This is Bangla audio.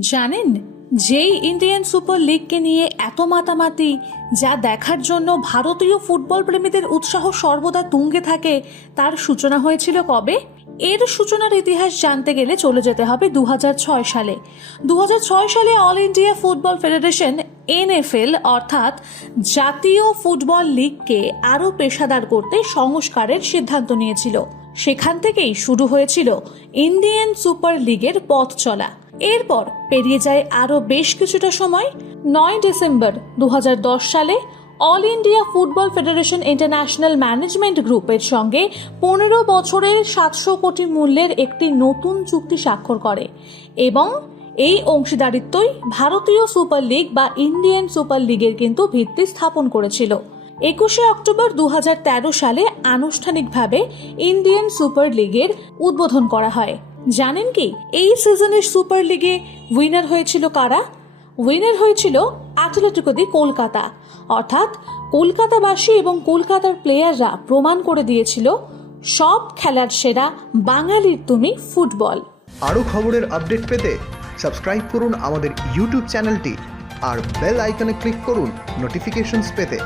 জানেন, যেই ইন্ডিয়ান সুপার লিগকে নিয়ে এত মাতামাতি, যা দেখার জন্য ভারতীয় ফুটবল প্রেমীদের উৎসাহ সর্বদা তুঙ্গে থাকে, তার সূচনা হয়েছিল কবে? এর সূচনার ইতিহাস জানতে গেলে চলে যেতে হবে দু হাজার ছয় সালে। দু হাজার ছয় সালে all India football federation, NFL, অর্থাৎ জাতীয় ফুটবল লিগকে আরও পেশাদার করতে সংস্কারের সিদ্ধান্ত নিয়েছিল। সেখান থেকেই শুরু হয়েছিল ইন্ডিয়ান সুপার লিগের পথ চলা। এরপর পেরিয়ে যায় আরও বেশ কিছুটা সময়, নয় ডিসেম্বর দু হাজার দশ সালে all India football federation international management গ্রুপের সঙ্গে পনেরো বছরের সাতশো কোটি মূল্যের একটি নতুন চুক্তি স্বাক্ষর করে এবং এই অংশীদারিত্বই ভারতীয় সুপার লিগ বা ইন্ডিয়ান সুপার লিগের কিন্তু ভিত্তি স্থাপন করেছিল। একুশে অক্টোবর দু হাজার তেরো সালে আনুষ্ঠানিকভাবে ইন্ডিয়ান সুপার লিগের উদ্বোধন করা হয়। জানেন কি? এই সিজনের সুপার লিগে উইনার হয়েছিল কারা? উইনার হয়েছিল অ্যাথলেটিকো দি কলকাতা। অর্থাৎ কলকাতাবাসী এবং কলকাতার প্লেয়াররা প্রমাণ করে দিয়েছিল, সব খেলার সেরা বাঙালির তুমি ফুটবল। আরও খবরের আপডেট পেতে সাবস্ক্রাইব করুন আমাদের ইউটিউব চ্যানেলটি আর বেল আইকনে ক্লিক করুন নোটিফিকেশনস পেতে।